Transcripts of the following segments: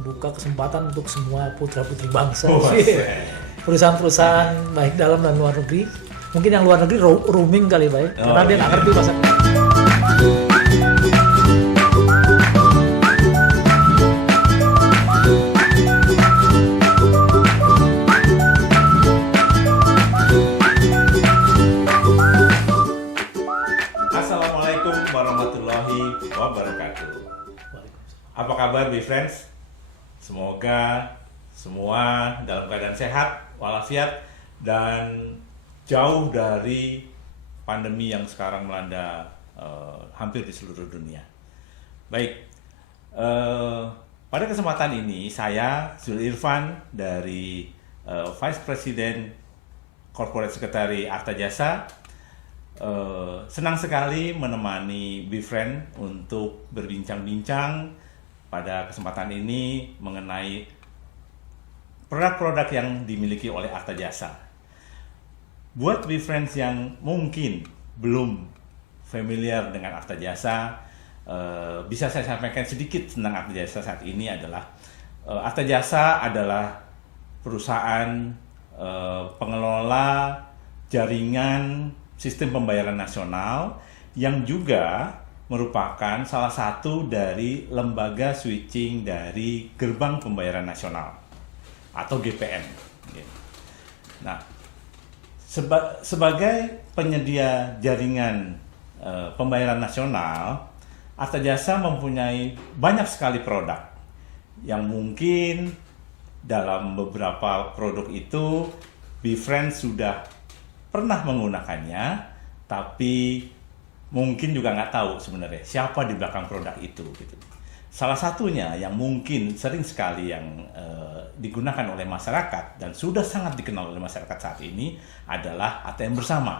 membuka kesempatan untuk semua putra-putri bangsa. Oh, Perusahaan-perusahaan baik dalam dan luar negeri. Mungkin yang luar negeri roaming kali baik, karena dia nggak ngerti bahasa. Assalamualaikum warahmatullahi wabarakatuh. Apa kabar BeFriends? Semoga semua dalam keadaan sehat, walafiat, dan jauh dari pandemi yang sekarang melanda hampir di seluruh dunia. Baik, pada kesempatan ini saya Zul Irfan dari Vice President Corporate Secretary Arta Jasa senang sekali menemani BeFriend untuk berbincang-bincang pada kesempatan ini mengenai produk-produk yang dimiliki oleh Arta Jasa. Buat BeFriends yang mungkin belum familiar dengan Arta Jasa, bisa saya sampaikan sedikit tentang Arta Jasa saat ini adalah Arta Jasa adalah perusahaan pengelola jaringan sistem pembayaran nasional yang juga merupakan salah satu dari lembaga switching dari Gerbang Pembayaran Nasional atau GPN. Nah, sebagai penyedia jaringan pembayaran nasional, Arta Jasa mempunyai banyak sekali produk yang mungkin dalam beberapa produk itu BeFriends sudah pernah menggunakannya, tapi mungkin juga nggak tahu sebenarnya siapa di belakang produk itu. Gitu. Salah satunya yang mungkin sering sekali yang digunakan oleh masyarakat dan sudah sangat dikenal oleh masyarakat saat ini adalah ATM Bersama.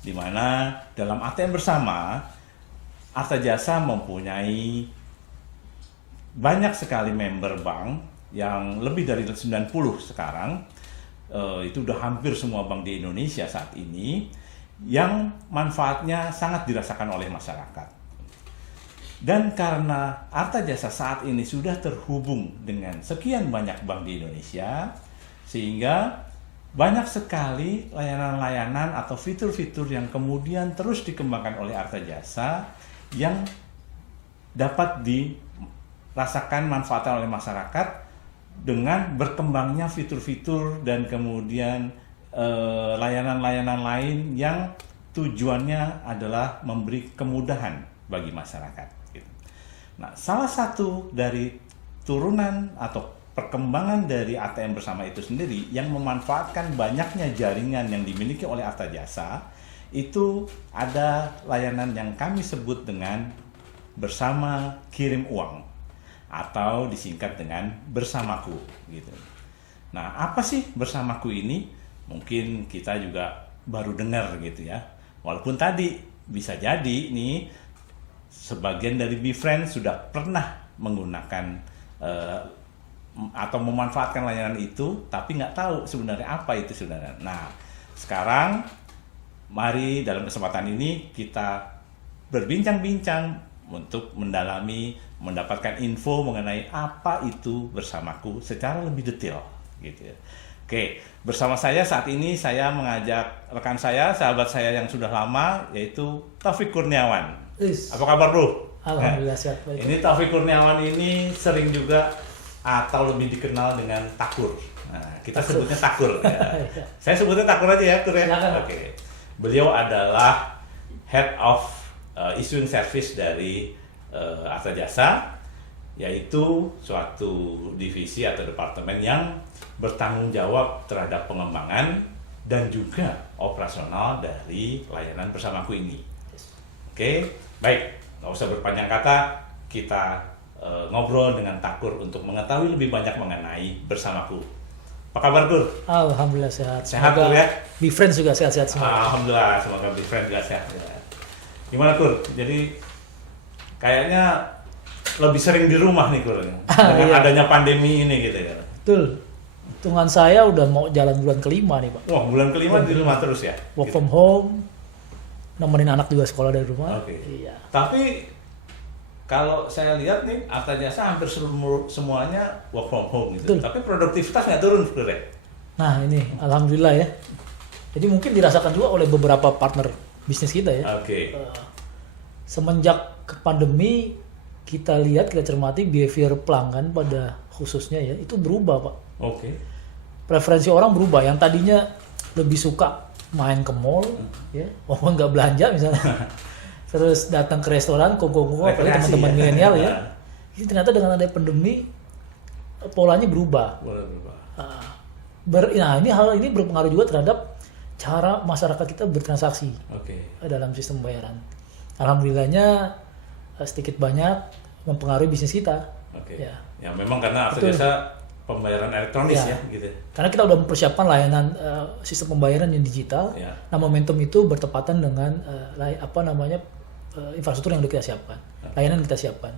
Di mana dalam ATM Bersama, Arta Jasa mempunyai banyak sekali member bank yang lebih dari 90 sekarang. Itu udah hampir semua bank di Indonesia saat ini yang manfaatnya sangat dirasakan oleh masyarakat. Dan karena Arta Jasa saat ini sudah terhubung dengan sekian banyak bank di Indonesia, sehingga banyak sekali layanan-layanan atau fitur-fitur yang kemudian terus dikembangkan oleh Arta Jasa yang dapat dirasakan manfaatnya oleh masyarakat dengan berkembangnya fitur-fitur dan kemudian layanan-layanan lain yang tujuannya adalah memberi kemudahan bagi masyarakat. Gitu. Nah, salah satu dari turunan atau perkembangan dari ATM Bersama itu sendiri yang memanfaatkan banyaknya jaringan yang dimiliki oleh Arta Jasa, itu ada layanan yang kami sebut dengan Bersama Kirim Uang atau disingkat dengan Bersamaku gitu. Nah, apa sih Bersamaku ini? Mungkin kita juga baru dengar gitu ya. Walaupun tadi bisa jadi nih sebagian dari BeFriends sudah pernah menggunakan atau memanfaatkan layanan itu, tapi nggak tahu sebenarnya apa itu sebenarnya. Nah, sekarang mari dalam kesempatan ini kita berbincang-bincang untuk mendapatkan info mengenai apa itu Bersamaku secara lebih detail gitu. Oke, bersama saya saat ini saya mengajak rekan saya, sahabat saya yang sudah lama, yaitu Taufik Kurniawan. Apa kabar, Bro? Alhamdulillah sehat baik. Ini Taufik Kurniawan ini sering juga atau lebih dikenal dengan Takur. Nah, kita sebutnya Takur ya. Saya sebutnya Takur aja ya, Tur ya. Oke. Beliau adalah Head of Issuing Service dari Arta Jasa, yaitu suatu divisi atau departemen yang bertanggung jawab terhadap pengembangan dan juga operasional dari layanan Bersamaku ini. Oke, baik, nggak usah berpanjang kata, kita ngobrol dengan Takur untuk mengetahui lebih banyak mengenai Bersamaku. Apa kabar, Kur? Alhamdulillah sehat. Sehat, Kur ya? BeFriends juga sehat-sehat semua. Alhamdulillah, semoga BeFriends juga sehat. Ya. Gimana, Kur? Jadi kayaknya lebih sering di rumah nih, Kur, dengan adanya pandemi ini gitu ya. Betul. Hitungan saya udah mau jalan bulan kelima nih, Pak. Wah, bulan kelima di rumah terus ya? Work from home, nemenin anak juga sekolah dari rumah. Oke. Iya. Tapi kalau saya lihat nih Arta Jasa hampir semuanya work from home gitu. Betul. Tapi produktivitas nggak turun, Bro. Nah ini alhamdulillah ya. Jadi mungkin dirasakan juga oleh beberapa partner bisnis kita ya. Oke. Semenjak ke pandemi kita lihat, kita cermati behavior pelanggan pada khususnya ya itu berubah Pak. Oke. Preferensi orang berubah. Yang tadinya lebih suka main ke mall, ya, walaupun nggak belanja misalnya, terus datang ke restoran, kongko-kongko, apalagi Rekreasi, teman-teman ya. milenial ya. Ini ternyata dengan ada pandemi polanya berubah. Boleh berubah. Nah ini hal ini berpengaruh juga terhadap cara masyarakat kita bertransaksi Oke. dalam sistem pembayaran. Alhamdulillahnya sedikit banyak mempengaruhi bisnis kita. Oke. Ya. Ya memang karena Arta Betul. Jasa pembayaran elektronis ya, gitu. Karena kita udah mempersiapkan layanan sistem pembayaran yang digital. Ya. Nah momentum itu bertepatan dengan infrastruktur yang udah kita siapkan, layanan yang kita siapkan.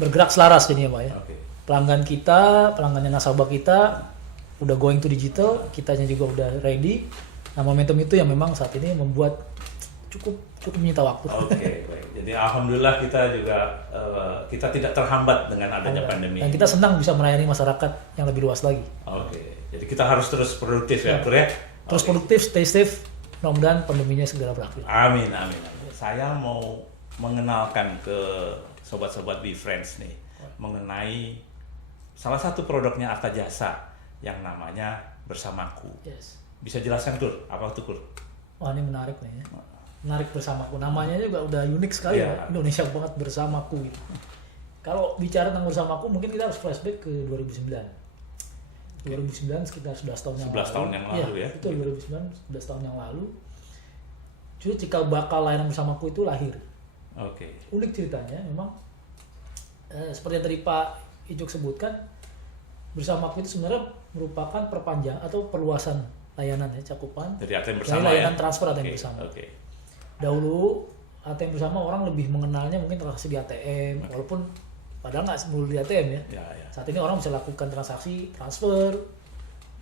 Bergerak selaras jadinya Pak ya. Oke. Pelanggan kita, pelanggannya nasabah kita udah going to digital, kitanya juga udah ready. Nah momentum itu yang memang saat ini membuat cukup menyita waktu. Oke, baik. Jadi alhamdulillah kita juga kita tidak terhambat dengan adanya pandemi. Dan kita senang bisa melayani masyarakat yang lebih luas lagi. Oke. Jadi kita harus terus produktif ya, Bro ya. Terus Oke. produktif, stay safe. Mudah-mudahan pandeminya segera berakhir. Amin, amin. Saya mau mengenalkan ke sobat-sobat BeFriends nih mengenai salah satu produknya Arta Jasa yang namanya Bersamaku. Yes. Bisa jelaskan, Kur? Apa itu, Kur? Wah ini menarik nih ya. Menarik Bersamaku. Namanya juga udah unik sekali Iya. ya. Indonesia banget Bersamaku gitu. Kalau bicara tentang Bersamaku mungkin kita harus flashback ke 2009. 2009 sekitar 11 tahun yang 11 lalu. tahun yang lalu ya. Betul 2009 11 tahun yang lalu. Justru cikal bakal layanan Bersamaku itu lahir. Oke. Unik ceritanya memang seperti yang tadi Pak Icuk sebutkan, Bersamaku itu sebenarnya merupakan perpanjang atau perluasan layanan ya, cakupan Jadi ATM dari bersama layanan ya. transfer ATM Oke, bersama. Oke. Dahulu ATM bersama orang lebih mengenalnya mungkin transaksi di ATM, walaupun padahal nggak melulu di ATM ya. Ya, ya. Saat ini orang bisa lakukan transaksi transfer,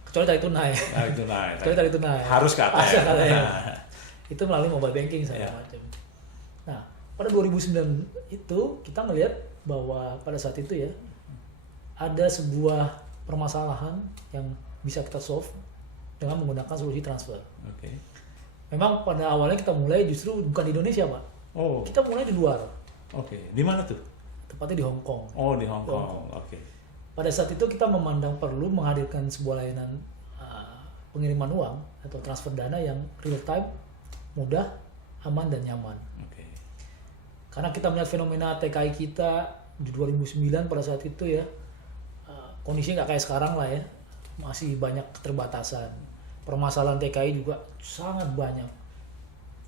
kecuali tarik tunai. Nah, itu naik. Kecuali tarik tunai. Harus ke ATM. Harus ke ATM. Itu melalui mobile banking segala Ya. macam. Nah, pada 2009 itu kita melihat bahwa pada saat itu ya ada sebuah permasalahan yang bisa kita solve dengan menggunakan solusi transfer. Oke. Memang pada awalnya kita mulai justru bukan di Indonesia, Pak. Oh, Kita mulai di luar, oke. Di mana tuh? tepatnya di Hong Kong. Oh, di Hong Hong Kong. Kong. Oke. Pada saat itu kita memandang perlu menghadirkan sebuah layanan pengiriman uang atau transfer dana yang real time, mudah, aman dan nyaman. Oke. Karena kita melihat fenomena TKI kita di 2009 pada saat itu ya, kondisinya nggak kayak sekarang lah ya, masih banyak keterbatasan. Permasalahan TKI juga sangat banyak.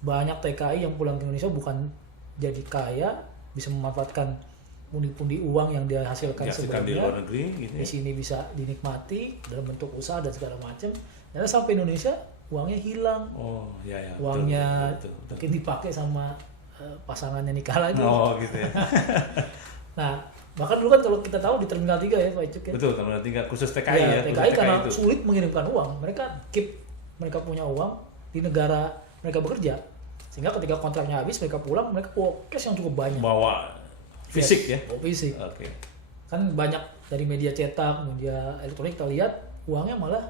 Banyak TKI yang pulang ke Indonesia bukan jadi kaya, bisa memanfaatkan pundi-pundi uang yang dia hasilkan Dihasilkan di sebelumnya. luar negeri gitu Di ya. sini bisa dinikmati dalam bentuk usaha dan segala macam. Ternyata sampai Indonesia uangnya hilang, Oh, ya ya. uangnya betul. mungkin dipakai sama pasangannya nikah lagi. Oh, gitu ya. Nah, bahkan dulu kan kalau kita tahu di Terminal 3 ya Pak Icuk ya. Betul, Terminal 3 khusus TKI Ya, ya. khusus TKI karena itu. sulit mengirimkan uang. Mereka punya uang di negara mereka bekerja. Sehingga ketika kontraknya habis mereka pulang, mereka bawa cash yang cukup banyak. Bawa fisik ya. Bawa fisik. Oke. Kan banyak dari media cetak, media elektronik kita lihat uangnya malah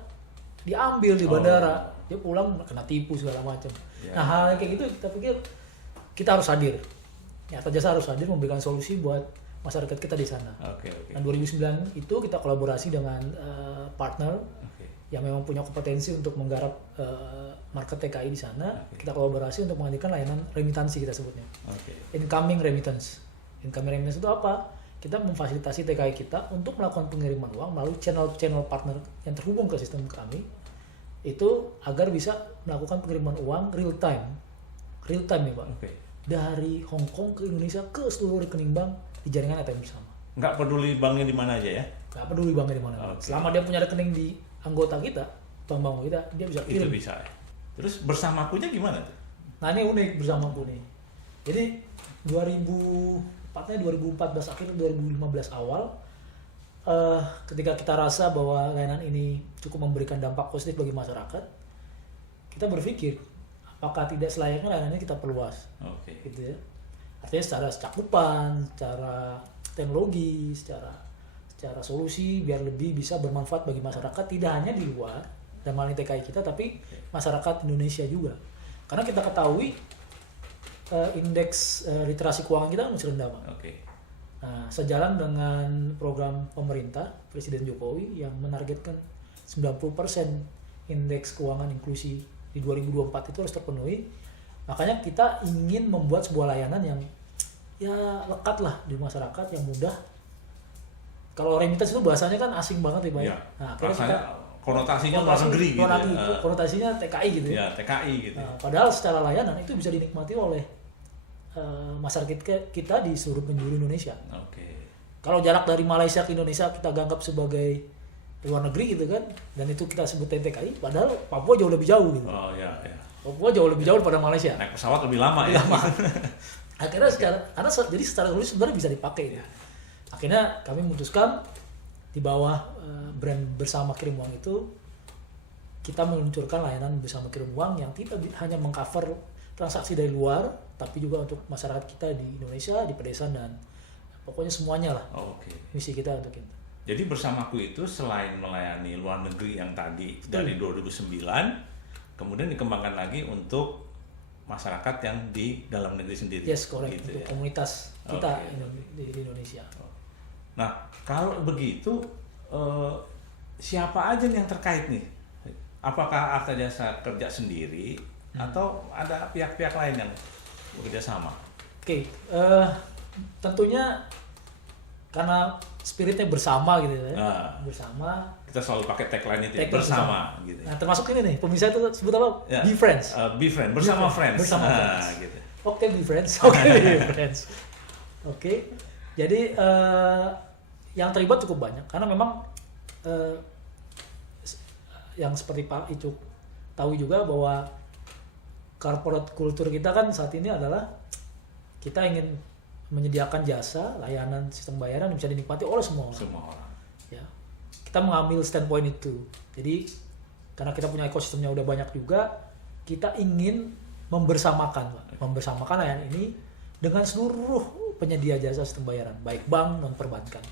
diambil di bandara. Dia pulang kena tipu segala macam. Ya. Nah, hal yang kayak gitu kita pikir kita harus hadir. Ya, Arta Jasa harus hadir memberikan solusi buat masyarakat kita di sana. Oke, oke. Nah, 2009 itu kita kolaborasi dengan partner Oke. yang memang punya kompetensi untuk menggarap market TKI di sana. Oke. Kita kolaborasi untuk menghadirkan layanan remitansi kita sebutnya. Oke. Incoming remittance. Incoming remittance itu apa? Kita memfasilitasi TKI kita untuk melakukan pengiriman uang melalui channel-channel partner yang terhubung ke sistem kami. Itu agar bisa melakukan pengiriman uang real time. Real time ya Pak. Oke. Dari Hong Kong ke Indonesia ke seluruh rekening bank di jaringan ATM bersama. Nggak peduli banknya di mana aja ya. Nggak peduli banknya di mana. Oke. Selama dia punya rekening di anggota kita, bank-bank kita, dia bisa Itu kirim. bisa ya. Terus bersamakunya gimana tuh? Nah ini unik Bersamaku nih. Jadi 2014 akhir 2015 awal, ketika kita rasa bahwa layanan ini cukup memberikan dampak positif bagi masyarakat, kita berpikir apakah tidak selayaknya layanan ini kita perluas, Oke. gitu ya. Artinya secara cakupan, secara teknologi, secara solusi biar lebih bisa bermanfaat bagi masyarakat, tidak hanya di luar dan malah TKI kita, tapi masyarakat Indonesia juga. Karena kita ketahui indeks literasi keuangan kita masih rendah, Pak. Nah, sejalan dengan program pemerintah Presiden Jokowi yang menargetkan 90% indeks keuangan inklusi di 2024 itu harus terpenuhi. Makanya kita ingin membuat sebuah layanan yang ya lekat lah di masyarakat, yang mudah. Kalau remittance itu bahasanya kan asing banget ya, Pak. Ya, Nah, konotasinya luar negeri gitu. Konotasinya TKI gitu ya. TKI gitu. Nah, padahal secara layanan itu bisa dinikmati oleh masyarakat kita di seluruh penjuru Indonesia. Kalau jarak dari Malaysia ke Indonesia kita anggap sebagai luar negeri gitu kan, dan itu kita sebut TKI, padahal Papua jauh lebih jauh gitu. Papua jauh lebih jauh daripada Malaysia. Naik pesawat lebih lama ya. Akhirnya secara tulis sebenarnya bisa dipakai ya. Akhirnya kami memutuskan di bawah brand Bersama Kirim Uang itu kita meluncurkan layanan Bersama Kirim Uang yang tidak hanya mengcover transaksi dari luar, tapi juga untuk masyarakat kita di Indonesia, di pedesaan, dan pokoknya semuanya lah. Misi kita untuk itu. Jadi Bersamaku itu selain melayani luar negeri yang tadi dari 2009, kemudian dikembangkan lagi untuk masyarakat yang di dalam negeri sendiri. Yes, correct. Gitu, untuk komunitas kita di Indonesia. Nah, kalau begitu siapa aja yang terkait nih? Apakah Arta Jasa kerja sendiri atau ada pihak-pihak lain yang bekerja sama? Tentunya karena spiritnya bersama gitu ya. Bersama. Kita selalu pakai tagline itu bersama gitu. Nah, termasuk ini nih, pemirsa itu sebut apa? Be friends. Be friends, bersama friends. Bersama friends. Gitu. Be friends. Be friends. Jadi yang terlibat cukup banyak karena memang yang seperti Pak Icuk tahu juga bahwa corporate culture kita kan saat ini adalah kita ingin menyediakan jasa layanan sistem bayaran yang bisa dinikmati oleh semua orang. Ya, kita mengambil standpoint itu. Jadi karena kita punya ekosistemnya udah banyak juga, kita ingin membersamakan layanan ini dengan seluruh penyedia jasa sistem bayaran, baik bank non perbankan.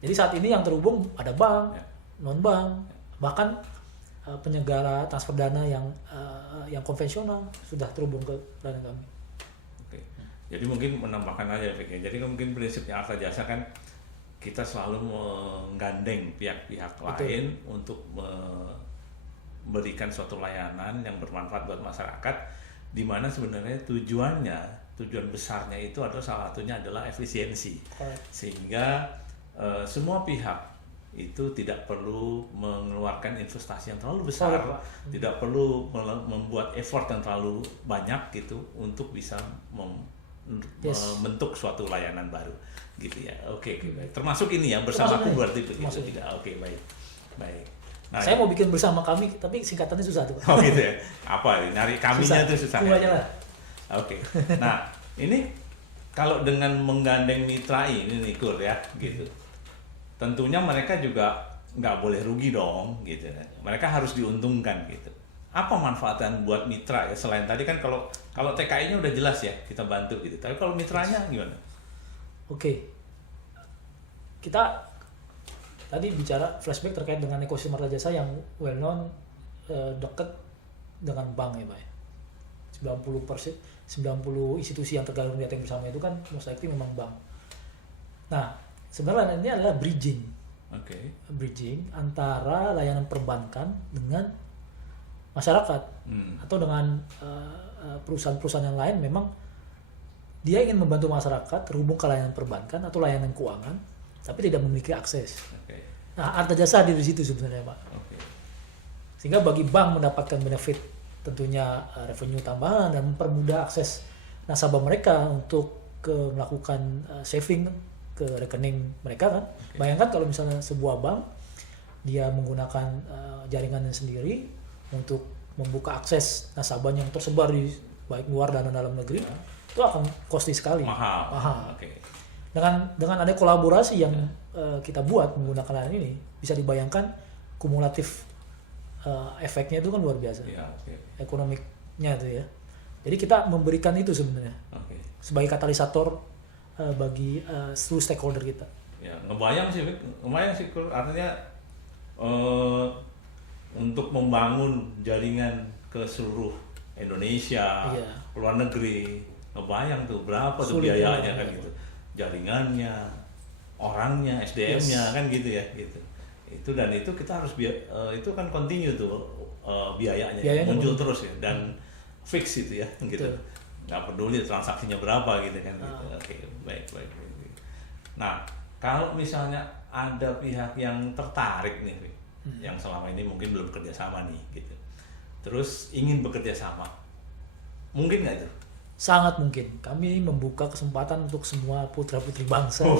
Jadi saat ini yang terhubung ada bank, non bank, bahkan penyelenggara transfer dana yang konvensional sudah terhubung ke layanan kami. Jadi mungkin menambahkan aja, jadi mungkin prinsipnya Arta Jasa kan kita selalu menggandeng pihak-pihak lain untuk memberikan suatu layanan yang bermanfaat buat masyarakat, di mana sebenarnya tujuan besarnya itu adalah salah satunya adalah efisiensi, sehingga semua pihak itu tidak perlu mengeluarkan investasi yang terlalu besar, tidak perlu membuat effort yang terlalu banyak gitu untuk bisa membentuk suatu layanan baru gitu ya. Oke, baik. Termasuk ini ya Bersamaku berarti begitu tidak. Baik. Nah, saya mau bikin Bersama Kami tapi singkatannya susah tuh. Gitu ya. Apa nyari kaminya itu susah. Ya? Nah, ini kalau dengan menggandeng mitra ini nih Kur ya gitu. Tentunya mereka juga nggak boleh rugi dong gitu. Mereka harus diuntungkan gitu. Apa manfaatan buat mitra ya, selain tadi kan kalau TKI-nya udah jelas ya kita bantu gitu, tapi kalau mitranya gimana? Kita tadi bicara flashback terkait dengan ekosistem Arta Jasa yang well known, dekat dengan bank ya Pak. 90 institusi yang tergabung di ATM Bersama itu kan most likely memang bank. Nah, sebenarnya ini adalah bridging antara layanan perbankan dengan masyarakat atau dengan perusahaan-perusahaan yang lain. Memang dia ingin membantu masyarakat terhubung ke layanan perbankan atau layanan keuangan, tapi tidak memiliki akses. Nah, Arta Jasa hadir di situ sebenarnya Pak. Sehingga bagi bank mendapatkan benefit tentunya revenue tambahan dan mempermudah akses nasabah mereka untuk melakukan saving ke rekening mereka kan. Bayangkan kalau misalnya sebuah bank dia menggunakan jaringannya sendiri untuk membuka akses nasabahnya yang tersebar di baik luar dan dalam negeri, itu akan costly sekali, mahal. Dengan ada kolaborasi yang kita buat menggunakan layanan ini, bisa dibayangkan kumulatif efeknya itu kan luar biasa, ekonomiknya itu ya. Jadi kita memberikan itu sebenarnya sebagai katalisator bagi seluruh stakeholder kita. Ya, ngebayang sih, Kur. Artinya untuk membangun jaringan ke seluruh Indonesia, Iya. luar negeri, ngebayang tuh berapa tuh Sulit biayanya banget. kan gitu, jaringannya, orangnya, SDM-nya kan gitu ya, gitu. Itu dan itu kita harus itu kan continue tuh biayanya muncul terus ya dan fix itu ya, gitu. Betul. Nggak peduli transaksinya berapa gitu kan. Gitu. Oke, baik. Nah, kalau misalnya ada pihak yang tertarik nih, yang selama ini mungkin belum bekerja sama nih, gitu. Terus ingin bekerja sama, mungkin nggak itu? Sangat mungkin. Kami membuka kesempatan untuk semua putra-putri bangsa. Oh,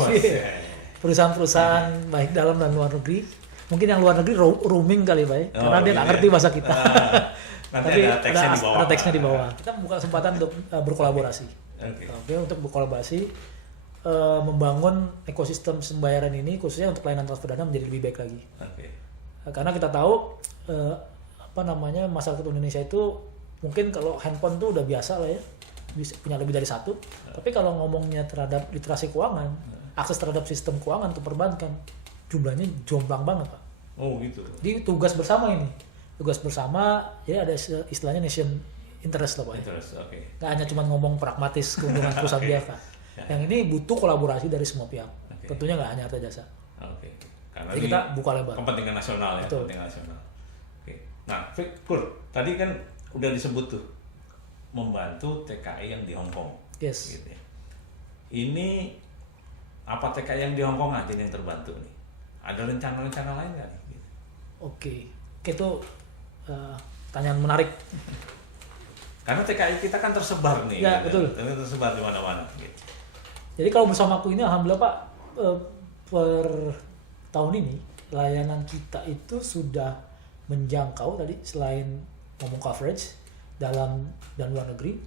Perusahaan-perusahaan baik dalam dan luar negeri. Mungkin yang luar negeri roaming kali Pak ya. Karena dia nggak ngerti bahasa kita. Nanti Tapi ada teksnya di bawah. Ada teksnya di bawah. Kita membuka kesempatan untuk berkolaborasi. Oke. Untuk berkolaborasi membangun ekosistem pembayaran ini khususnya untuk layanan transfer dana menjadi lebih baik lagi. Oke. Karena kita tahu masyarakat Indonesia itu mungkin kalau handphone tuh udah biasa lah ya, bisa punya lebih dari satu. Tapi kalau ngomongnya terhadap literasi keuangan, akses terhadap sistem keuangan untuk perbankan, jumlahnya jomplang banget Pak. Oh gitu. Di tugas bersama ini, tugas bersama ya ada istilahnya nation interest lah Pak. Interest, oke. Nggak hanya cuma ngomong pragmatis keuntungan perusahaan biasa. Yang ini butuh kolaborasi dari semua pihak. Tentunya nggak hanya Arta Jasa. Oke. Karena Jadi kita buka lebar. Kepentingan nasional ya, Betul. kepentingan nasional. Oke. Nah, Kur, tadi kan udah disebut tuh membantu TKI yang di Hong Kong. Yes. Gitu ya. Ini apa TKI yang di Hong Kong aja yang terbantu nih? Ada rencana-rencana lain nggak nih? Gitu. Oke, itu pertanyaan menarik. Karena TKI kita kan tersebar nih. Ya, gitu. betul. Tersebar di mana-mana. Gitu. Jadi kalau bersamaku ini alhamdulillah Pak, per tahun ini layanan kita itu sudah menjangkau tadi selain ngomong coverage dalam dan luar negeri,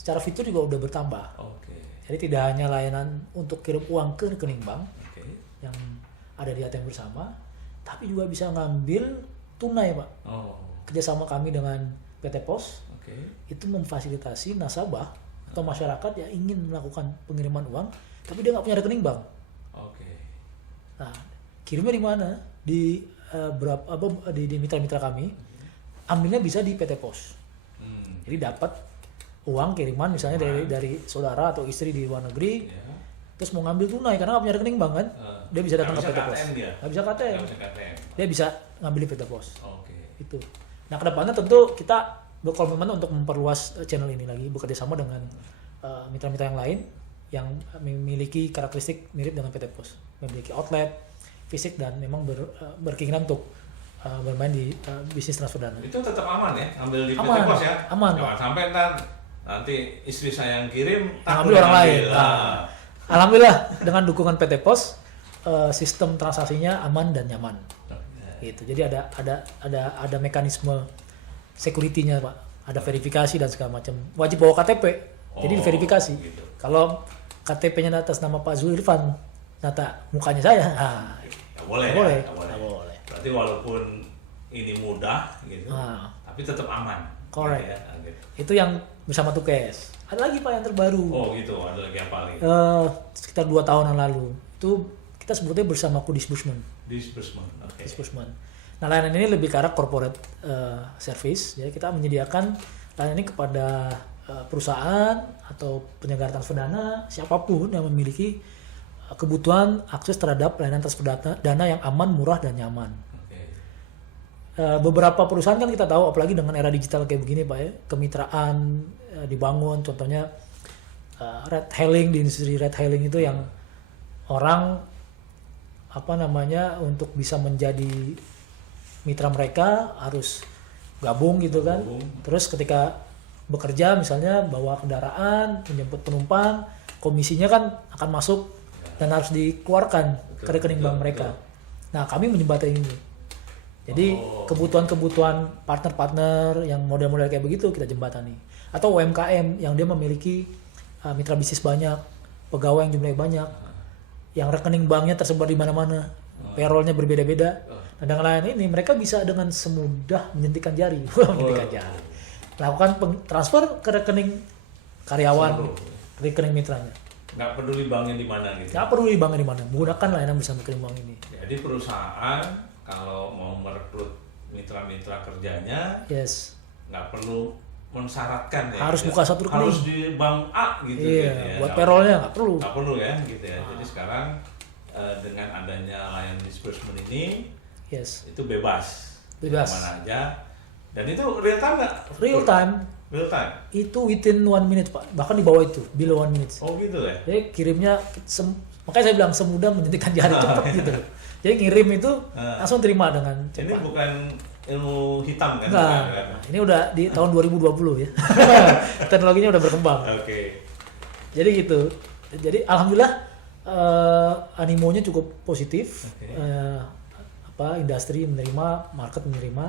secara fitur juga udah bertambah. Oke. Jadi tidak hanya layanan untuk kirim uang ke rekening bank yang ada di ATM bersama, tapi juga bisa ngambil tunai Pak. Oh. Kerjasama kami dengan PT Pos Oke. itu memfasilitasi nasabah atau masyarakat yang ingin melakukan pengiriman uang, tapi dia nggak punya rekening bank. Oke. Nah, kirimnya di mana? Di di mitra-mitra kami, ambilnya bisa di PT Pos. Jadi dapat uang kiriman misalnya dari saudara atau istri di luar negeri, terus mau ngambil tunai karena nggak punya rekening bank kan, dia bisa datang ke PT Pos. Nggak bisa KTM. Dia bisa ngambil di PT Pos. Oke. Itu. Nah, kedepannya tentu kita berkomitmen untuk memperluas channel ini lagi, bekerja sama dengan mitra-mitra yang lain yang memiliki karakteristik mirip dengan PT Pos, memiliki outlet fisik dan memang berkeinginan untuk bermain di bisnis transfer dana. Itu tetap aman ya, ambil di PT Aman, Pos ya? aman, Jangan sampai nanti istri saya yang kirim, ambil orang lain. Nah, alhamdulillah dengan dukungan PT Pos, sistem transaksinya aman dan nyaman. Gitu. Jadi ada mekanisme security-nya Pak, ada verifikasi dan segala macam. Wajib bawa KTP, jadi diverifikasi. Gitu. Kalau KTP-nya atas nama Pak Zulfan, nata mukanya saya, Nggak boleh. nggak boleh. Berarti walaupun ini mudah gitu, tapi tetap aman. Correct. Gitu ya. Gitu. Itu yang bersama Tukes. Ada lagi Pak yang terbaru. Oh gitu, ada lagi apa lagi? Sekitar 2 tahunan lalu, itu kita sebutnya bersama Disbursement. Disbursement. Oke. Disbursement. Nah, layanan ini lebih ke arah corporate service. Jadi kita menyediakan layanan ini kepada perusahaan atau penyelenggara transfer dana, siapapun yang memiliki kebutuhan akses terhadap layanan transfer dana yang aman, murah, dan nyaman. Beberapa perusahaan kan kita tahu, apalagi dengan era digital kayak begini Pak ya, kemitraan dibangun, contohnya ride hailing, di industri ride hailing itu yang orang untuk bisa menjadi mitra mereka harus gabung gitu kan. Terus ketika bekerja misalnya bawa kendaraan, menjemput penumpang, komisinya kan akan masuk dan harus dikeluarkan ke rekening bank mereka. Nah, kami menjembatani ini. Jadi kebutuhan-kebutuhan partner-partner yang model-model kayak begitu kita jembatani. Atau UMKM yang dia memiliki mitra bisnis banyak, pegawai yang jumlahnya banyak, yang rekening banknya tersebar di mana-mana, payroll-nya berbeda-beda. Nah, dengan layanan ini mereka bisa dengan semudah menyentikkan jari, lakukan transfer ke rekening karyawan rekening mitranya. Nggak peduli banknya di mana gitu. Nggak perlu di bank di mana, menggunakan layanan bersama rekening bank ini. Jadi perusahaan kalau mau merekrut mitra-mitra kerjanya Yes. nggak perlu mensyaratkan ya. Harus gitu. buka satu rekening. Harus di bank A gitu. Iya, gitu ya. buat payrollnya nggak perlu. Nggak perlu ya gitu ya. Jadi sekarang dengan adanya layanan disbursement ini Yes. itu bebas. Bebas. Mana aja. Dan itu real time nggak? Real time. Real time. Itu within 1 minute Pak, bahkan di bawah itu, below 1 minute. Oh gitu ya. Jadi kirimnya, makanya saya bilang semudah menjentikan jari cepat gitu. Jadi ngirim itu langsung terima dengan Ini cepat. bukan ilmu hitam kan? Enggak, Bukan, kan? ini udah di tahun 2020 ya. Teknologinya udah berkembang. Oke. Jadi gitu. Jadi alhamdulillah animonya cukup positif. Oke. Industri menerima, market menerima.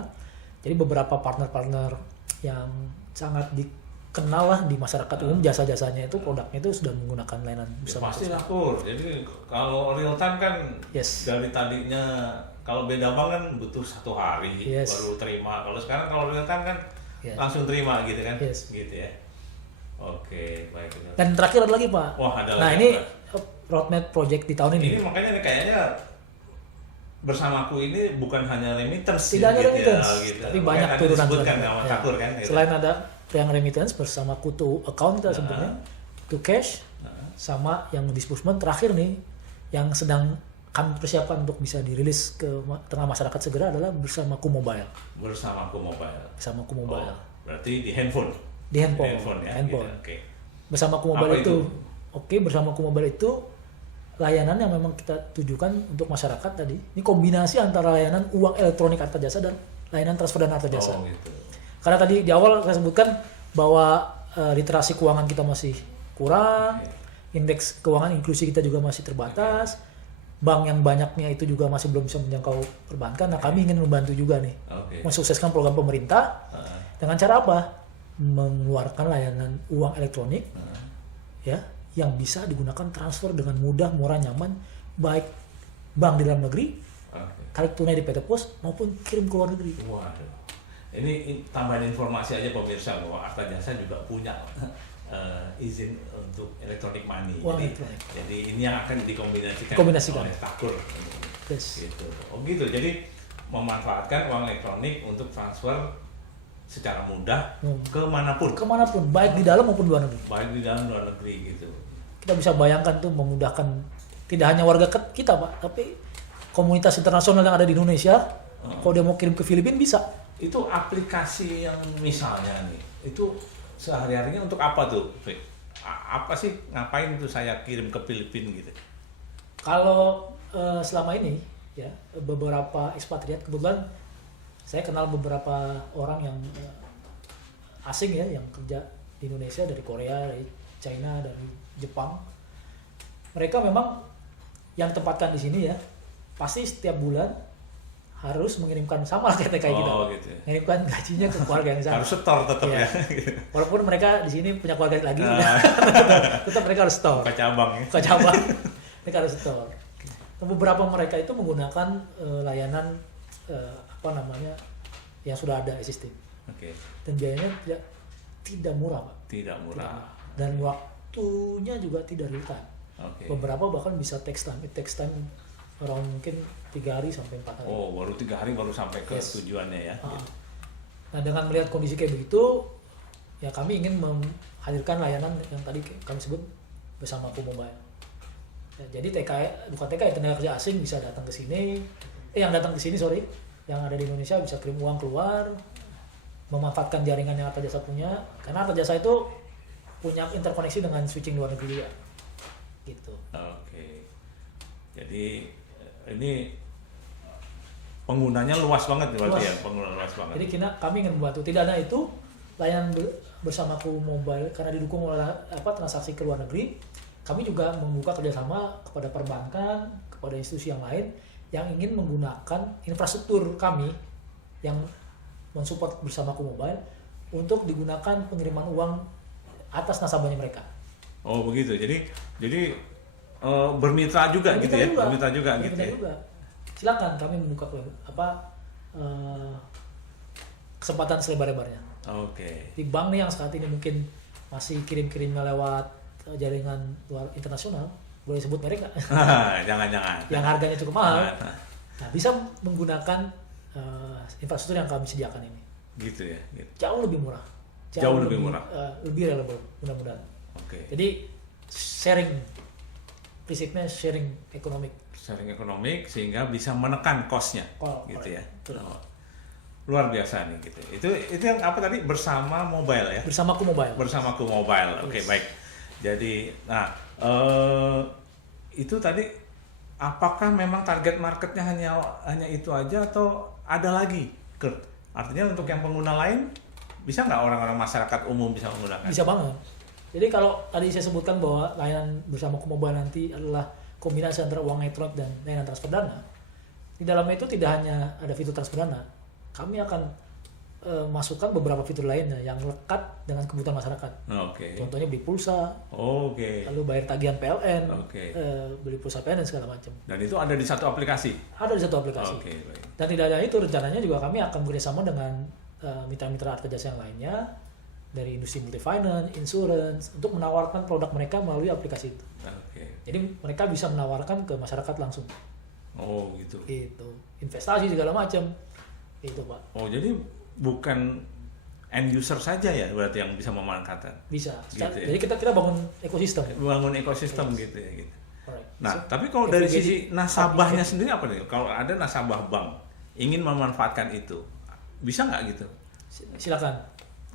Jadi beberapa partner-partner yang sangat dikenal lah di masyarakat umum, jasa-jasanya itu, produknya itu sudah menggunakan layanan Ya, bersama. pasti lah Pur. Jadi kalau real time kan Yes. dari tadinya kalau beda bank kan butuh 1 hari Yes. baru terima. Kalau sekarang kalau real time kan Yes. langsung terima gitu kan? Yes. Gitu ya. Oke, baik. Dan terakhir ada lagi Pak. Wah, ada Nah lagi ini apa? roadmap project di tahun ini. Ini makanya nih kayaknya bersamaku ini bukan hanya remittance Tidak hanya gitu remittance, ya, gitu. tapi Makanya banyak tadi turunan disebutkan turunan. sama Ya. Takur kan gitu. Selain ada yang remittance bersama kutu account kita sebutnya, to cash, sama yang disbursement terakhir nih yang sedang kami persiapkan untuk bisa dirilis ke tengah masyarakat segera adalah bersama Ku Mobile. Bersama Ku Mobile. Bersama Ku Mobile. Oh, berarti di handphone. Di handphone. Ya. Handphone. Gitu. Oke. Bersama Ku Apa Mobile itu? Oke, bersama Ku Mobile itu layanan yang memang kita tujukan untuk masyarakat tadi. Ini kombinasi antara layanan uang elektronik harta jasa dan layanan transfer dana harta jasa. Oh, gitu. Karena tadi di awal saya sebutkan bahwa literasi keuangan kita masih kurang, indeks keuangan inklusi kita juga masih terbatas, bank yang banyaknya itu juga masih belum bisa menjangkau perbankan. Nah, kami ingin membantu juga nih Oke. mensukseskan program pemerintah dengan cara apa? Mengeluarkan layanan uang elektronik ya yang bisa digunakan transfer dengan mudah, murah, nyaman, baik bank di dalam negeri, Oke. tarik tunai di PT Pos maupun kirim ke luar negeri. Waduh. Ini tambahan informasi aja pemirsa bahwa Arta Jasa juga punya izin untuk electronic money. Uang elektronik. Jadi ini yang akan dikombinasikan Dikombinasikan. oleh Takur. Yes. Gitu. Oh gitu. Jadi memanfaatkan uang elektronik untuk transfer secara mudah kemanapun, Kemanapun, baik di dalam maupun di luar negeri. baik di dalam luar negeri gitu. Kita bisa bayangkan tuh memudahkan tidak hanya warga kita Pak, tapi komunitas internasional yang ada di Indonesia. Kalau dia mau kirim ke Filipina bisa. Itu aplikasi yang misalnya nih, itu sehari-harinya untuk apa tuh, Fik? Apa sih, ngapain tuh saya kirim ke Filipina gitu? Kalau selama ini ya beberapa ekspatriat, kebetulan saya kenal beberapa orang yang asing ya yang kerja di Indonesia, dari Korea, dari China, dari Jepang. Mereka memang yang tempatkan di sini ya pasti setiap bulan harus mengirimkan sama kayak TKI kita, gitu ya. mengirimkan gajinya ke keluarga yang sana. Harus setor tetap Iya. ya. Walaupun mereka di sini punya keluarga lagi, tetap mereka harus store. Buka cabang ya. Buka cabang, mereka harus store. Beberapa mereka itu menggunakan layanan yang sudah ada existing. Oke. Dan biayanya tidak murah Pak. Tidak murah. Dan waktunya juga tidak real time. Oke. Beberapa bahkan bisa takes time. It takes time around mungkin 3 hari sampai 4 hari. Oh, baru 3 hari baru sampai ke Yes. tujuannya ya. Nah, dengan melihat kondisi kayak begitu, ya kami ingin menghadirkan layanan yang tadi kami sebut bersama Ku Mobile. Ya, jadi bukan TKI, tenaga kerja asing bisa datang ke sini. Yang datang ke sini, yang ada di Indonesia bisa kirim uang keluar, memanfaatkan jaringan yang Arta Jasa punya. Karena Arta Jasa itu punya interkoneksi dengan switching luar negeri juga. Gitu. Oke. Jadi ini penggunanya luas banget berarti Luas. ya, pengguna luas banget. Jadi kami ingin membantu. Tidak hanya itu, layanan bersama Ku Mobile karena didukung oleh transaksi ke luar negeri, kami juga membuka kerjasama kepada perbankan, kepada institusi yang lain yang ingin menggunakan infrastruktur kami yang mensupport bersama Ku Mobile untuk digunakan pengiriman uang atas nasabahnya mereka. Oh begitu. Jadi bermitra juga gitu ya, bermitra juga gitu ya. Silakan kami membuka kesempatan selebar-lebarnya. Oke. Di bank nih yang saat ini mungkin masih kirim-kirimnya lewat jaringan luar internasional, boleh sebut merek nggak? Jangan-jangan. Yang harganya cukup mahal, Nah, nah bisa menggunakan infrastruktur yang kami sediakan ini. gitu ya. Gitu. Jauh lebih murah. Jauh lebih murah. Lebih reliable, mudah-mudahan. Oke. Jadi sharing, prinsipnya sharing ekonomi. Sharing ekonomi sehingga bisa menekan cost-nya, gitu ya. Oh, luar biasa nih gitu. Itu yang apa tadi, bersama mobile ya? Bersamaku Mobile. Bersamaku Mobile. Oke, Yes. baik. Jadi, nah itu tadi apakah memang target marketnya hanya itu aja atau ada lagi, Kurt? Artinya untuk yang pengguna lain bisa nggak orang-orang masyarakat umum bisa menggunakan? Bisa banget. Jadi kalau tadi saya sebutkan bahwa layanan Bersamaku Mobile nanti adalah kombinasi antara uang elektronik dan layanan transfer dana. Di dalamnya itu tidak hanya ada fitur transfer dana, kami akan masukkan beberapa fitur lainnya yang lekat dengan kebutuhan masyarakat. Oke. Contohnya beli pulsa, Oke. lalu bayar tagihan PLN, Oke. beli pulsa PLN dan segala macam. Dan itu ada di satu aplikasi. Ada di satu aplikasi. Oke, baik. Dan tidak hanya itu, rencananya juga kami akan bekerjasama dengan mitra-mitra harta jasa yang lainnya dari industri multi-finance, insurance, untuk menawarkan produk mereka melalui aplikasi itu. Oke. Jadi mereka bisa menawarkan ke masyarakat langsung. Oh, gitu. Itu investasi segala macam. Itu Pak. Oh, jadi bukan end user saja ya berarti yang bisa memanfaatkan. Bisa. Gitu ya. Jadi kita bangun ekosistem. Bangun ekosistem gitu ya gitu. Alright. Nah, So, tapi kalau dari everybody- sisi nasabahnya sendiri apa nih? Kalau ada nasabah bank ingin memanfaatkan itu, bisa nggak gitu? silakan.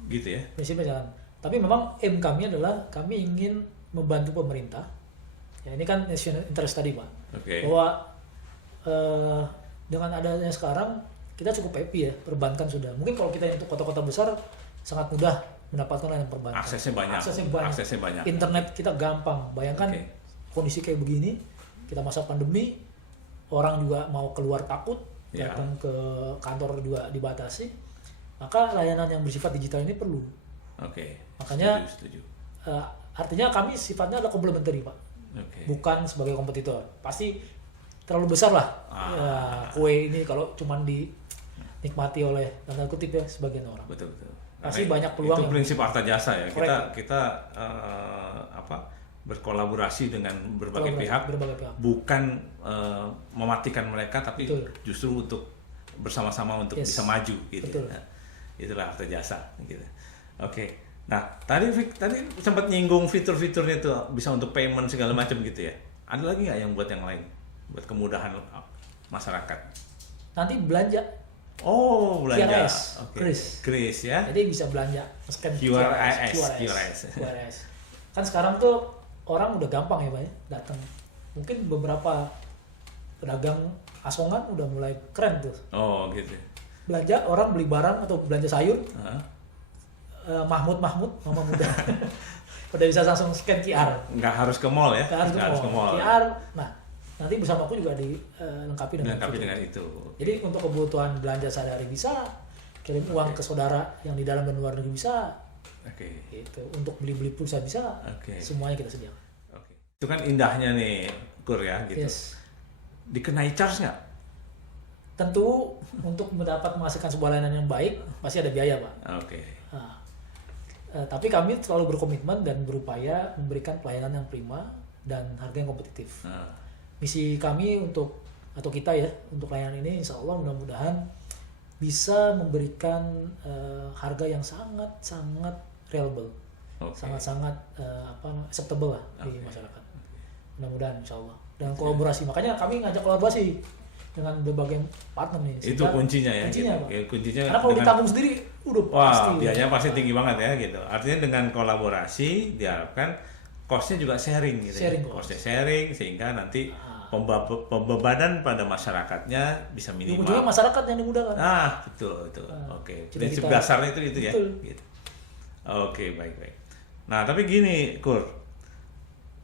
Gitu ya? Prinsipnya jalan. Tapi memang aim kami adalah kami ingin membantu pemerintah. Ya ini kan national interest tadi Pak. Oke. Bahwa dengan adanya sekarang kita cukup happy ya, perbankan sudah. Mungkin kalau kita untuk kota-kota besar sangat mudah mendapatkan layanan perbankan. Aksesnya banyak. Aksesnya banyak. Internet kita gampang. Bayangkan Oke. kondisi kayak begini, kita masa pandemi, orang juga mau keluar takut, Ya. datang ke kantor juga dibatasi. Maka layanan yang bersifat digital ini perlu. Oke. Makanya Setuju. artinya kami sifatnya adalah complementary Pak, Oke. bukan sebagai kompetitor. Pasti terlalu besar lah ya, kue ini kalau cuman dinikmati oleh tanda kutip ya sebagian orang. Betul betul. Pasti Karena banyak peluang Itu yang- prinsip harta jasa ya. Correct. Kita berkolaborasi dengan berbagai pihak, bukan mematikan mereka, tapi Betul. justru untuk bersama-sama untuk Yes. bisa maju gitu. Betul. Nah, itulah harta jasa gitu. Oke. Nah, tadi sempat nyinggung fitur-fiturnya itu bisa untuk payment segala macam gitu ya. Ada lagi nggak yang buat yang lain? Buat kemudahan masyarakat. Nanti belanja, Oh, belanja. QRS, Oke. Kris ya. jadi bisa belanja scan QRS. QRS. Kan sekarang tuh orang udah gampang ya Pak ya, datang. Mungkin beberapa pedagang asongan udah mulai keren tuh. Oh, gitu. Belanja, orang beli barang atau belanja sayur, Hah? Mahmud, mama muda. Udah bisa langsung scan QR. Nggak harus ke mall ya? Nggak harus Nggak ke mall. QR, nah nanti bersamaku juga dilengkapi dengan Dilengkapi fitur. dengan itu. Jadi untuk kebutuhan belanja sehari-hari bisa, kirim uang ke saudara yang di dalam dan luar negeri bisa, Oke. gitu. Untuk beli-beli pulsa bisa, Oke. semuanya kita sediakan. Oke. Itu kan indahnya nih, Kur ya, gitu. Yes. Dikenai charge nggak? Tentu untuk menghasilkan sebuah layanan yang baik pasti ada biaya Pak. Oke. Nah, tapi kami selalu berkomitmen dan berupaya memberikan pelayanan yang prima dan harga yang kompetitif. Nah, Misi kami atau kita ya untuk layanan ini insya Allah mudah-mudahan bisa memberikan harga yang sangat reliable, oke. sangat acceptable lah di masyarakat. Mudah-mudahan insya Allah dengan kolaborasi. Makanya kami ngajak kolaborasi dengan berbagai partner nih. Itu kuncinya ya. Kuncinya, gitu. Pak. Ya, kuncinya Karena kalau ditanggung sendiri, udah wah, pasti. biayanya pasti tinggi banget ya gitu. Artinya dengan kolaborasi diharapkan cost-nya juga sharing gitu. Sharing ya. cost. Cost-nya sharing sehingga nanti pembebanan pada masyarakatnya bisa minimal. Ujungnya masyarakat yang dimudahkan. Betul. Oke. Cita-cita. Prinsip dasarnya itu ya. Betul. Gitu. Oke, baik. Nah, tapi gini, Kur.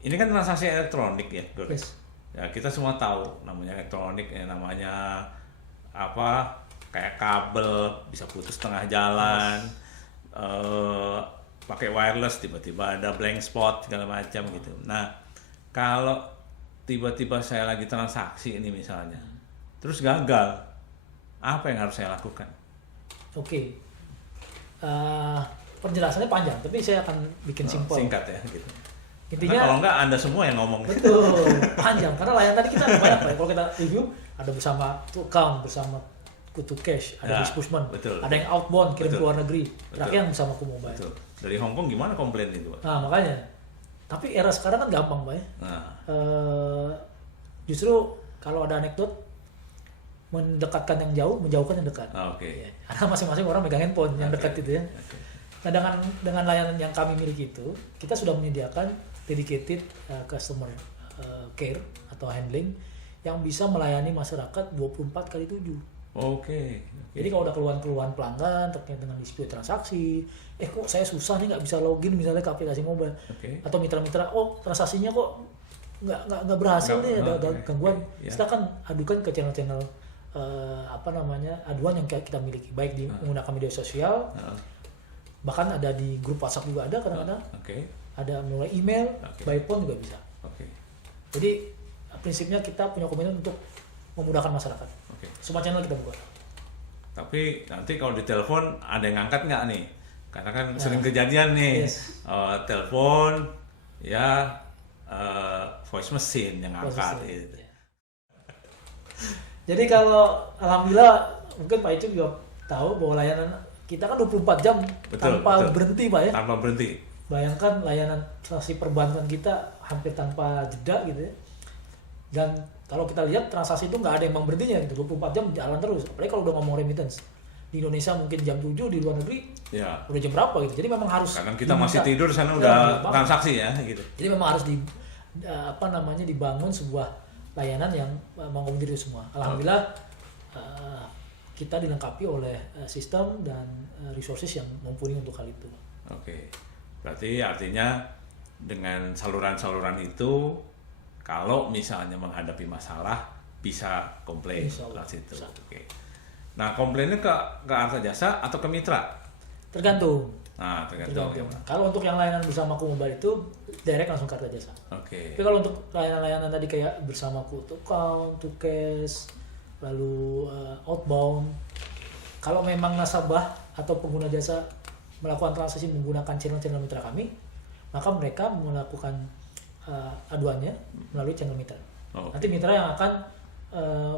Ini kan transaksi elektronik ya, Kur. Yes. Ya, kita semua tahu namanya elektronik, ya, namanya apa? Kayak kabel bisa putus tengah jalan. Pakai wireless tiba-tiba ada blank spot segala macam gitu. Nah, kalau tiba-tiba saya lagi transaksi ini misalnya, terus gagal, apa yang harus saya lakukan? Oke. Penjelasannya panjang, tapi saya akan bikin simpel. Singkat ya gitu. Intinya kalau enggak Anda semua yang ngomong. betul panjang karena layanan tadi kita banyak Pak. Kalau kita review ada bersama to account, bersama to cash, ada Ya, disbursement, betul. ada yang outbound kirim ke Betul. luar negeri, Betul. terakhir yang bersama Ku Mobile. Betul. Dari Hong Kong gimana komplain itu, Pak? Nah makanya, tapi era sekarang kan gampang Pak ya. Nah, Justru kalau ada anekdot mendekatkan yang jauh, menjauhkan yang dekat. oke. Ya, karena masing-masing orang megang handphone yang Oke. dekat itu ya. Oke. Nah dengan layanan yang kami miliki itu, kita sudah menyediakan dedicated customer care atau handling yang bisa melayani masyarakat 24/7. Oke. Jadi kalau ada keluhan-keluhan pelanggan terkait dengan dispute transaksi, kok saya susah nih nggak bisa login misalnya ke aplikasi mobile, Oke. atau mitra-mitra, transaksinya kok nggak berhasil nih, ada Oke. gangguan, Ya. silakan adukan ke channel-channel aduan yang kita miliki, baik di menggunakan media sosial, Nah, bahkan ada di grup WhatsApp juga ada kadang-kadang, Oke. ada melalui email, Oke. by phone juga bisa. Oke. Jadi prinsipnya kita punya komitmen untuk memudahkan masyarakat. Oke. Semua channel kita buka. Tapi nanti kalau ditelepon ada yang ngangkat nggak nih? Karena kan sering kejadian nih, Yes. telepon ya voice machine yang Proses ngangkat. ini. Gitu. Ya. Jadi kalau alhamdulillah mungkin Pak Icuk juga tahu bahwa layanan kita kan 24 jam Betul, tanpa betul. berhenti Pak ya. Tanpa berhenti. Bayangkan layanan transaksi perbankan kita hampir tanpa jeda gitu ya. Dan kalau kita lihat transaksi itu nggak ada yang berhentinya gitu, 24 jam jalan terus. Apalagi kalau udah ngomong remittance. Di Indonesia mungkin jam 7, di luar negeri Ya. udah jam berapa gitu. Jadi memang harus Kadang kita masih tidur sana Ya, udah banget. transaksi ya gitu. Jadi memang harus dibangun sebuah layanan yang mengakomodir itu semua. Alhamdulillah kita dilengkapi oleh sistem dan resources yang mumpuni untuk hal itu. Oke. Berarti artinya dengan saluran-saluran itu kalau misalnya menghadapi masalah bisa komplain Insya Allah, lewat situ. bisa. Oke. Nah, komplainnya ke Arta Jasa atau ke mitra? Tergantung. Nah, tergantung. Kalau untuk yang layanan bersama Ku Mobile itu direct langsung ke Arta Jasa. Oke. Tapi kalau untuk layanan-layanan tadi kayak bersama Ku to account, to cash, lalu outbound, kalau memang nasabah atau pengguna jasa melakukan transaksi menggunakan channel-channel mitra kami, maka mereka melakukan aduannya melalui channel mitra. Oh, Nanti mitra yang akan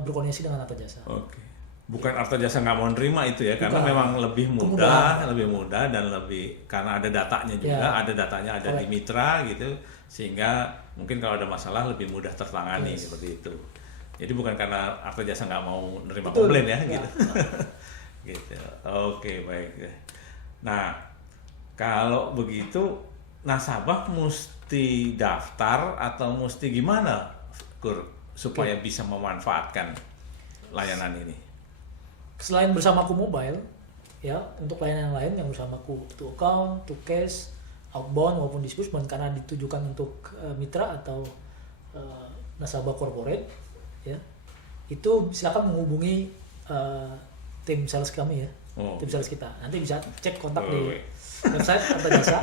berkoordinasi dengan Arta Jasa. Oke. Bukan Arta Jasa nggak mau nerima itu ya, karena Bukan. memang lebih Kemudahan. mudah dan lebih karena ada datanya juga, Ya. ada datanya ada di Correct. mitra gitu, sehingga mungkin kalau ada masalah lebih mudah tertangani Yes. seperti itu. Jadi bukan karena Arta Jasa nggak mau nerima Betul. komplain ya, Ya. gitu. Gitu. Oke, baik. Nah, kalau begitu nasabah mesti daftar atau mesti gimana, Kur, supaya bisa memanfaatkan layanan ini? Selain bersama Ku Mobile, ya untuk layanan yang lain yang bersama Ku to account, to cash, outbound maupun disbursement karena ditujukan untuk mitra atau nasabah corporate, ya itu silakan menghubungi tim sales kami ya, Oh. tim sales kita. Nanti bisa cek kontak Oh, di oke. website Arta Jasa.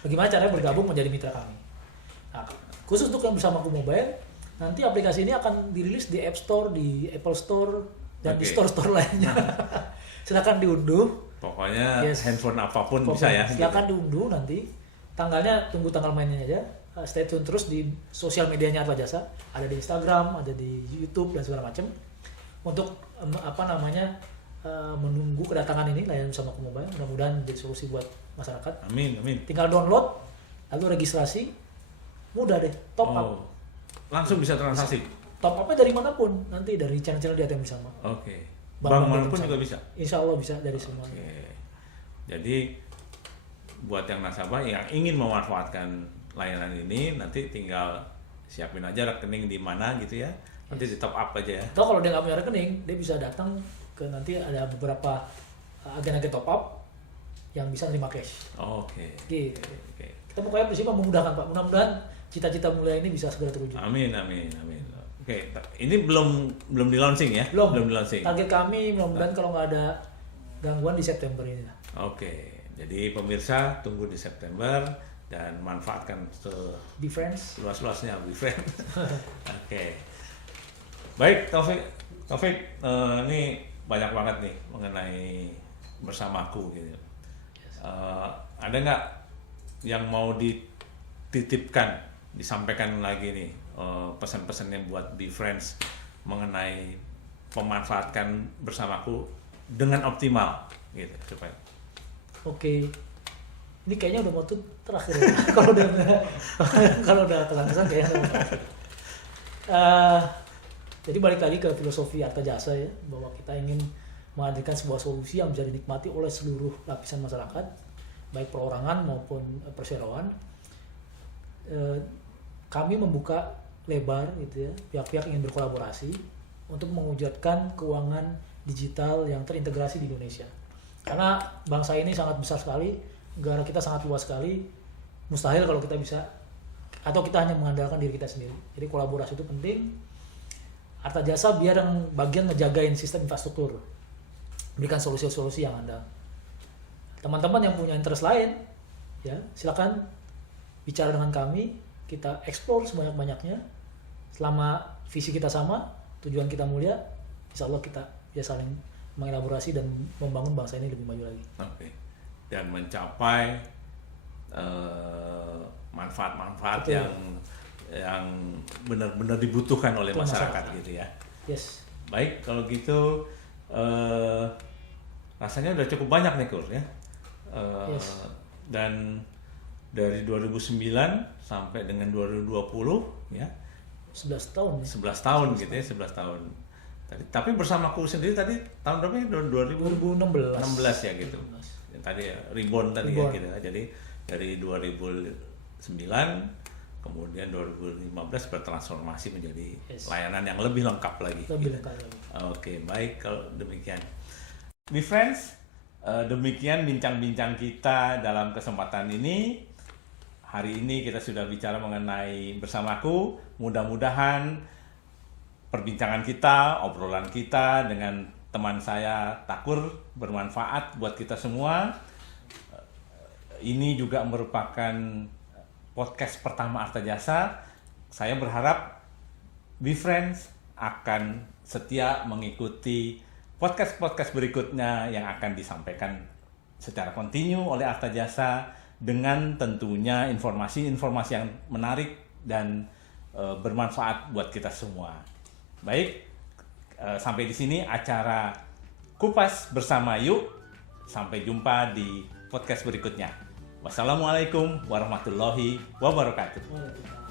Bagaimana caranya bergabung menjadi mitra kami. Nah, khusus untuk yang bersama Ku Mobile, nanti aplikasi ini akan dirilis di App Store, di Apple Store, dan di Oke. store-store lainnya. Silakan diunduh. Pokoknya Yes. handphone apapun bisa ya. Silakan diunduh nanti. Tanggalnya tunggu tanggal mainnya aja. Stay tune terus di sosial medianya Arta Jasa. Ada di Instagram, ada di YouTube dan segala macam. Untuk menunggu kedatangan ini layanan bersama Ku Mobile. Mudah-mudahan menjadi solusi buat masyarakat. Amin, amin. Tinggal download, lalu registrasi, mudah deh. Top up. Oh, langsung bisa transaksi. Top up-nya dari manapun, nanti dari channel-channel di ATM bersama. Oke. Bank Bank manapun bersama. juga bisa. Insya Allah bisa dari semuanya. Oke. Jadi buat yang nasabah yang ingin memanfaatkan layanan ini nanti tinggal siapin aja rekening di mana gitu ya. Nanti di top up aja ya. Atau kalau dia nggak punya rekening, dia bisa datang ke nanti ada beberapa agen-agen top up yang bisa nerima cash. Oke. Gitu. Oke. Kita pokoknya prinsipnya memudahkan Pak. Mudah-mudahan cita-cita mulia ini bisa segera terwujud. Amin, amin, amin. Oke, ini belum di launching ya? Belum. Belum di launching. Target kami mudah-mudahan kalau nggak ada gangguan di September ini. Oke, jadi pemirsa tunggu di September dan manfaatkan Be friends. seluas-luasnya WeFriend. Oke, baik Taufik, ini banyak banget nih mengenai bersamaku gitu. Ada nggak yang mau titipkan, disampaikan lagi nih pesan-pesannya buat BeFriends mengenai memanfaatkan bersamaku dengan optimal gitu supaya. Oke, ini kayaknya udah mau tuh terakhir ya. kalau udah terlangsung kayaknya udah mau terakhir. Jadi balik lagi ke filosofi Arta Jasa ya, bahwa kita ingin menghadirkan sebuah solusi yang bisa dinikmati oleh seluruh lapisan masyarakat, baik perorangan maupun perseroan. Kami membuka lebar gitu ya, pihak-pihak ingin berkolaborasi untuk mewujudkan keuangan digital yang terintegrasi di Indonesia. Karena bangsa ini sangat besar sekali, negara kita sangat luas sekali, mustahil kalau kita bisa, atau kita hanya mengandalkan diri kita sendiri. Jadi kolaborasi itu penting. Arta Jasa biar yang bagian ngejagain sistem infrastruktur, berikan solusi-solusi yang ada. Teman-teman yang punya interest lain, ya silakan bicara dengan kami, kita explore sebanyak-banyaknya. Selama visi kita sama, tujuan kita mulia, insya Allah kita ya saling mengelaborasi dan membangun bangsa ini lebih maju lagi. Oke. Dan mencapai manfaat-manfaat Betul. yang benar-benar dibutuhkan oleh Betul, masyarakat masyarakat. gitu ya. Yes. Baik, kalau gitu rasanya udah cukup banyak nih Kur ya. Yes. Dan dari 2009 sampai dengan 2020 ya. 11 tahun ya. 11 tahun gitu ya, 11 tahun. Tapi bersamaku sendiri tadi tahun berapa ya? 2016. 16 ya gitu. 2016. Tadi ya, Reborn tadi Reborn. ya gitu ya. Jadi dari 2009 kemudian 2015 bertransformasi menjadi Yes. layanan yang lebih lengkap lagi. Lebih lengkap lagi. Oke, baik kalau demikian. BeFriends, demikian bincang-bincang kita dalam kesempatan ini. Hari ini kita sudah bicara mengenai bersamaku. Mudah-mudahan perbincangan kita, obrolan kita dengan teman saya Takur bermanfaat buat kita semua. Ini juga merupakan podcast pertama Arta Jasa. Saya berharap BeFriends akan setia mengikuti podcast-podcast berikutnya yang akan disampaikan secara kontinu oleh Arta Jasa dengan tentunya informasi-informasi yang menarik dan bermanfaat buat kita semua. Baik, sampai di sini acara Kupas Bersama Yuk. Sampai jumpa di podcast berikutnya. Wassalamualaikum warahmatullahi wabarakatuh. Waalaikumsalam.